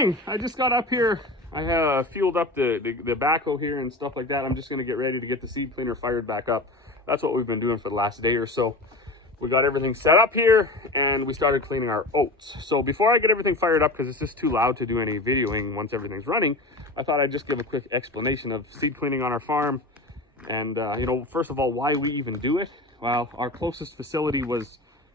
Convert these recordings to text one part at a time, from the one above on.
bang, I just got up here. I fueled up the backhoe here and stuff like that. I'm just going to get ready to get the seed cleaner fired back up. That's what we've been doing for the last day or so. We got everything set up here and we started cleaning our oats. So before I get everything fired up, because it's just too loud to do any videoing once everything's running, I thought I'd just give a quick explanation of seed cleaning on our farm. And, you know, first of all, why we even do it. Well, our closest facility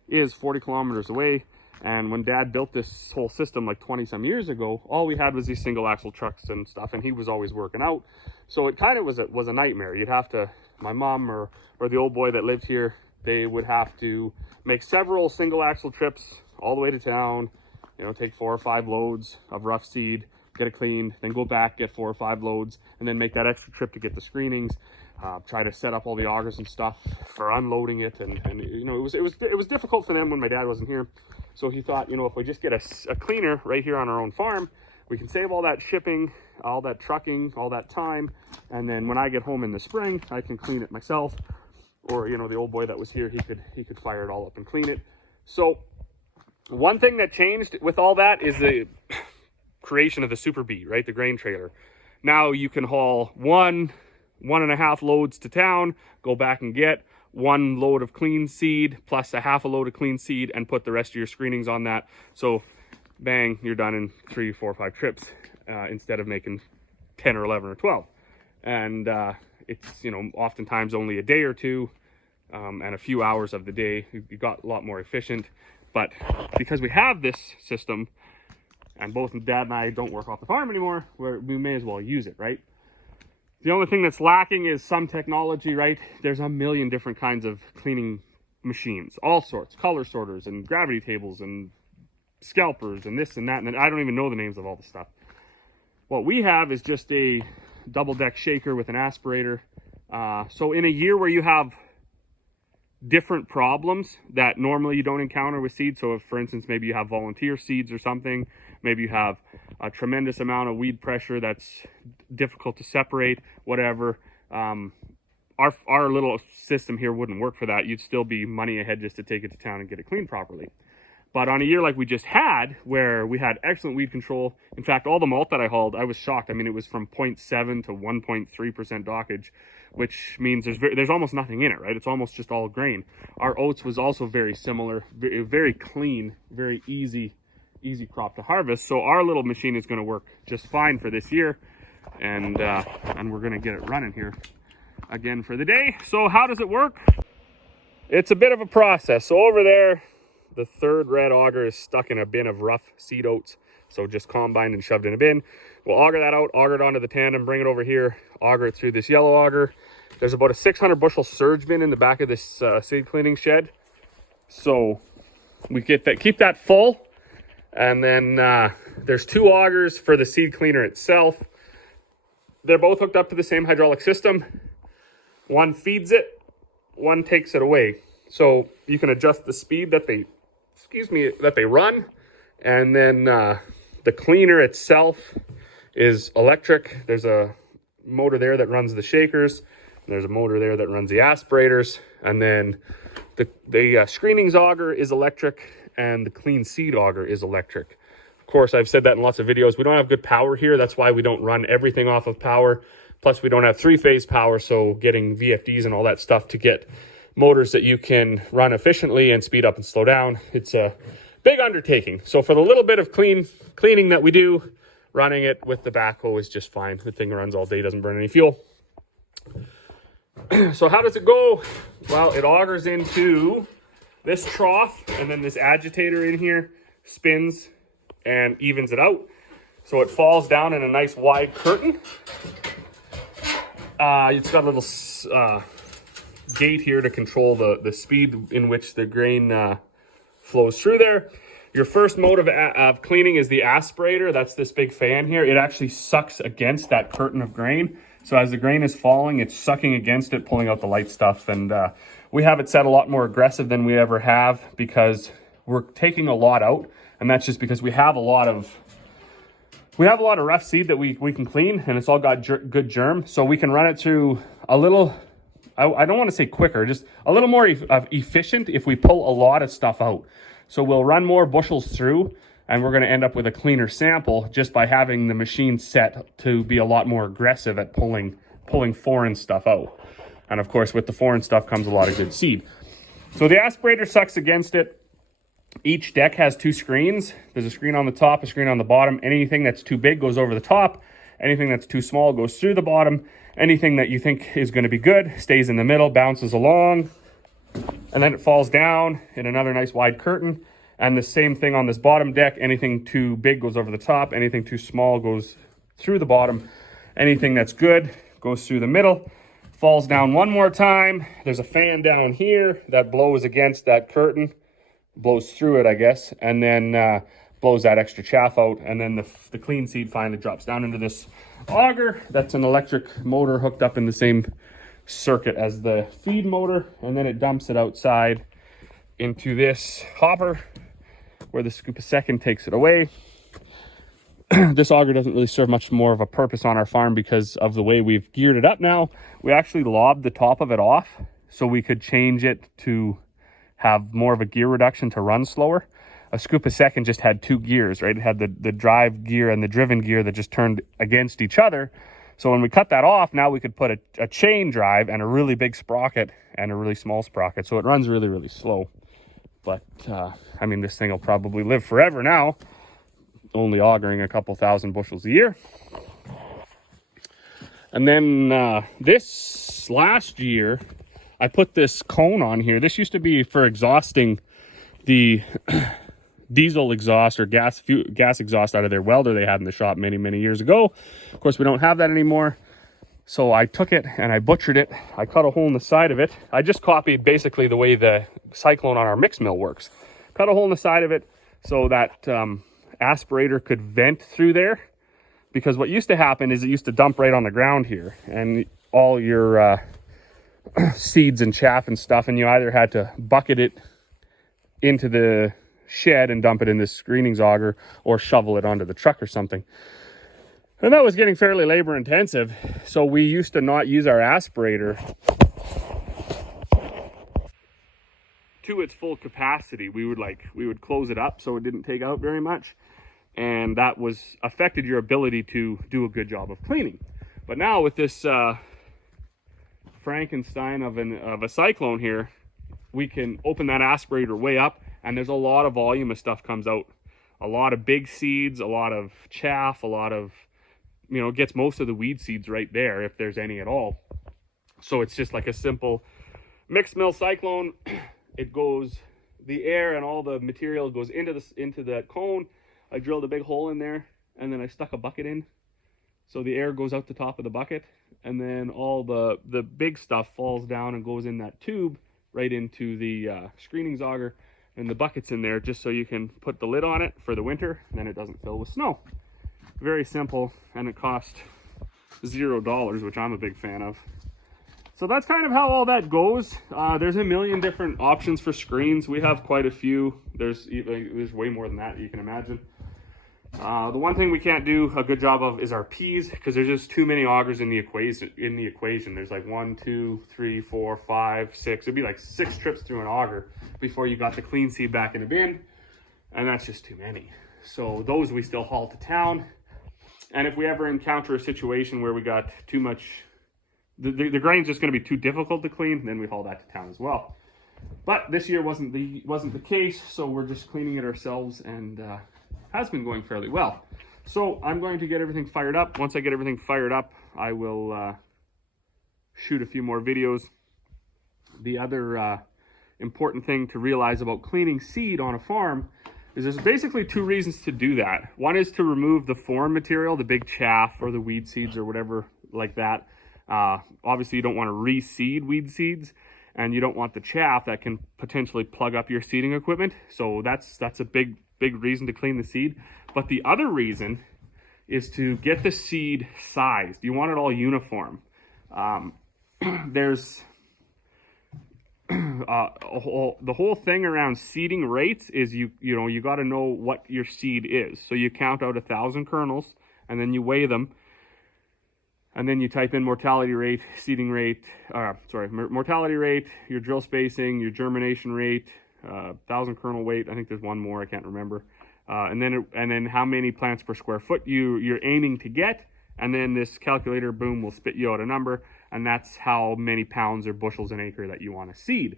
is 40 kilometers away. And when Dad built this whole system like 20 some years ago, all we had was these single axle trucks and stuff, and he was always working out. So it kind of was a nightmare. You'd have to, my mom or the old boy that lived here, they would have to make several single axle trips all the way to town, you know, take 4 or 5 loads of rough seed, get it cleaned, then go back, get 4 or 5 loads, and then make that extra trip to get the screenings, try to set up all the augers and stuff for unloading it. And you know, it was difficult for them when my dad wasn't here. So he thought, you know, if we just get a cleaner right here on our own farm, we can save all that shipping, all that trucking, all that time. And then when I get home in the spring, I can clean it myself. Or, you know, the old boy that was here, he could fire it all up and clean it. So one thing that changed with all that is the creation of the Super B, right? The grain trailer. Now you can haul 1.5 loads to town, go back and get 1 load of clean seed plus a half a load of clean seed and put the rest of your screenings on that. So bang, you're done in 3, 4, 5 trips instead of making 10 or 11 or 12. And it's, you know, oftentimes only a day or two and a few hours of the day. You got a lot more efficient. But because we have this system and both Dad and I don't work off the farm anymore, we may as well use it, right? The only thing that's lacking is some technology, right? There's a million different kinds of cleaning machines, all sorts, color sorters and gravity tables and scalpers and this and that. And I don't even know the names of all the stuff. What we have is just a double deck shaker with an aspirator. So in a year where you have different problems that normally you don't encounter with seeds, so if, for instance, maybe you have volunteer seeds or something, maybe you have a tremendous amount of weed pressure that's difficult to separate, whatever, our little system here wouldn't work for that. You'd still be money ahead just to take it to town and get it cleaned properly. But on a year like we just had, where we had excellent weed control, in fact, all the malt that I hauled, I was shocked. I mean, it was from 0.7 to 1.3% dockage, which means there's almost nothing in it, right? It's almost just all grain. Our oats was also very similar, very clean, very easy crop to harvest. So our little machine is going to work just fine for this year, and we're going to get it running here again for the day. So how does it work? It's a bit of a process. So over there, the third red auger is stuck in a bin of rough seed oats. So just combined and shoved in a bin. We'll auger that out, auger it onto the tandem, bring it over here, auger it through this yellow auger. There's about a 600 bushel surge bin in the back of this seed cleaning shed. So we get that, keep that full. And then there's 2 augers for the seed cleaner itself. They're both hooked up to the same hydraulic system. One feeds it, one takes it away. So you can adjust the speed that they run. And then the cleaner itself is electric. There's a motor there that runs the shakers. There's a motor there that runs the aspirators. And then the screenings auger is electric, and the clean seed auger is electric. Of course, I've said that in lots of videos. We don't have good power here. That's why we don't run everything off of power. Plus, we don't have 3-phase power, so getting VFDs and all that stuff to get motors that you can run efficiently and speed up and slow down, it's a big undertaking. So for the little bit of cleaning that we do, running it with the backhoe is just fine. The thing runs all day, doesn't burn any fuel. So how does it go? Well, it augers into this trough, and then this agitator in here spins and evens it out. So it falls down in a nice wide curtain. It's got a little gate here to control the speed in which the grain flows through there. Your first mode of cleaning is the aspirator. That's this big fan here. It actually sucks against that curtain of grain. So as the grain is falling, it's sucking against it, pulling out the light stuff. And we have it set a lot more aggressive than we ever have because we're taking a lot out. And that's just because we have a lot of rough seed that we can clean, and it's all got good germ. So we can run it through a little, I don't want to say quicker, just a little more efficient if we pull a lot of stuff out. So we'll run more bushels through and we're going to end up with a cleaner sample just by having the machine set to be a lot more aggressive at pulling foreign stuff out. And of course, with the foreign stuff comes a lot of good seed. So the aspirator sucks against it. Each deck has 2 screens. There's a screen on the top, a screen on the bottom. Anything that's too big goes over the top. Anything that's too small goes through the bottom. Anything that you think is going to be good stays in the middle, bounces along, and then it falls down in another nice wide curtain. And the same thing on this bottom deck. Anything too big goes over the top. Anything too small goes through the bottom. Anything that's good goes through the middle, falls down one more time. There's a fan down here that blows against that curtain, blows through it, I guess, and then blows that extra chaff out. And then the clean seed finally drops down into this auger. That's an electric motor hooked up in the same circuit as the feed motor. And then it dumps it outside into this hopper where the scoop a second takes it away. This auger doesn't really serve much more of a purpose on our farm because of the way we've geared it up now. We actually lobbed the top of it off so we could change it to have more of a gear reduction to run slower. A scoop a second just had 2 gears, right? It had the drive gear and the driven gear that just turned against each other. So when we cut that off, now we could put a chain drive and a really big sprocket and a really small sprocket. So it runs really, really slow. But, I mean, this thing will probably live forever now, only augering a couple thousand bushels a year. And then this last year, I put this cone on here. This used to be for exhausting the diesel exhaust or gas exhaust out of their welder they had in the shop many, many years ago. Of course, we don't have that anymore. So I took it and I butchered it. I cut a hole in the side of it. I just copied basically the way the cyclone on our mix mill works. Cut a hole in the side of it so that aspirator could vent through there. Because what used to happen is it used to dump right on the ground here. And all your seeds and chaff and stuff, and you either had to bucket it into the shed and dump it in this screenings auger or shovel it onto the truck or something. And that was getting fairly labor intensive. So we used to not use our aspirator to its full capacity. We would close it up so it didn't take out very much. And that affected your ability to do a good job of cleaning. But now with this Frankenstein of a cyclone here, we can open that aspirator way up and there's a lot of volume of stuff comes out. A lot of big seeds, a lot of chaff, a lot of, gets most of the weed seeds right there if there's any at all. So it's just like a simple mixed mill cyclone. It goes, the air and all the material goes into that cone. I drilled a big hole in there and then I stuck a bucket in. So the air goes out the top of the bucket and then all the big stuff falls down and goes in that tube right into the screenings auger, and the bucket's in there just so you can put the lid on it for the winter and then it doesn't fill with snow. Very simple, and it cost $0, which I'm a big fan of. So that's kind of how all that goes. There's a million different options for screens. We have quite a few. There's way more than that you can imagine. The one thing we can't do a good job of is our peas, because there's just too many augers in the equation. There's like 1, 2, 3, 4, 5, 6. It'd be like 6 trips through an auger before you got the clean seed back in the bin, and that's just too many. So those we still haul to town. And if we ever encounter a situation where we got too much, the grain's just going to be too difficult to clean, then we haul that to town as well. But this year wasn't the case, so we're just cleaning it ourselves, and has been going fairly well. So I'm going to get everything fired up. Once I get everything fired up, I will shoot a few more videos. The other important thing to realize about cleaning seed on a farm is there's basically 2 reasons to do that. One is to remove the foreign material, the big chaff or the weed seeds or whatever like that. Obviously you don't want to reseed weed seeds, and you don't want the chaff that can potentially plug up your seeding equipment. So that's a big reason to clean the seed. But the other reason is to get the seed sized. You want it all uniform. There's the whole thing around seeding rates is you got to know what your seed is. So you count out 1,000 kernels and then you weigh them, and then you type in mortality rate, seeding rate, mortality rate, your drill spacing, your germination rate, 1,000 kernel weight. I think there's one more, I can't remember. and then how many plants per square foot you're aiming to get, and then this calculator, boom, will spit you out a number, and that's how many pounds or bushels an acre that you want to seed.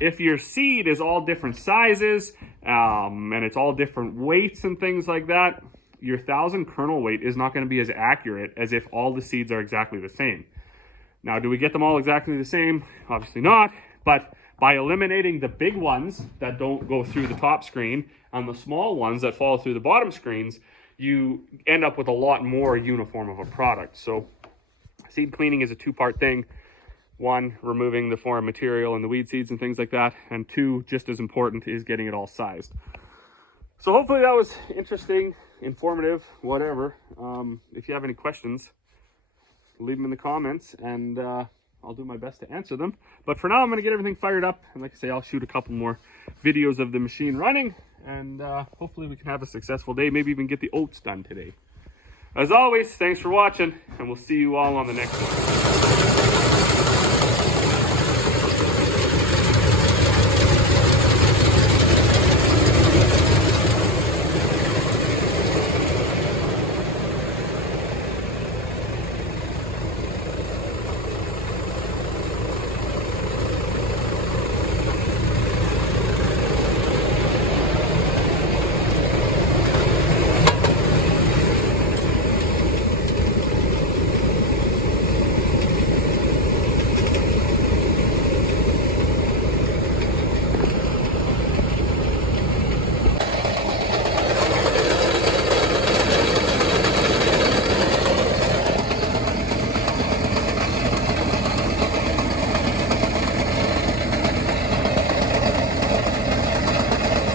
If your seed is all different sizes, and it's all different weights and things like that, your 1,000 kernel weight is not going to be as accurate as if all the seeds are exactly the same. Now, do we get them all exactly the same? Obviously not, but by eliminating the big ones that don't go through the top screen and the small ones that fall through the bottom screens, you end up with a lot more uniform of a product. So seed cleaning is a two-part thing. One, removing the foreign material and the weed seeds and things like that. And two, just as important, is getting it all sized. So hopefully that was interesting, informative, whatever. If you have any questions, leave them in the comments, and I'll do my best to answer them. But for now, I'm going to get everything fired up. And like I say, I'll shoot a couple more videos of the machine running, and hopefully we can have a successful day, maybe even get the oats done today. As always, thanks for watching, and we'll see you all on the next one.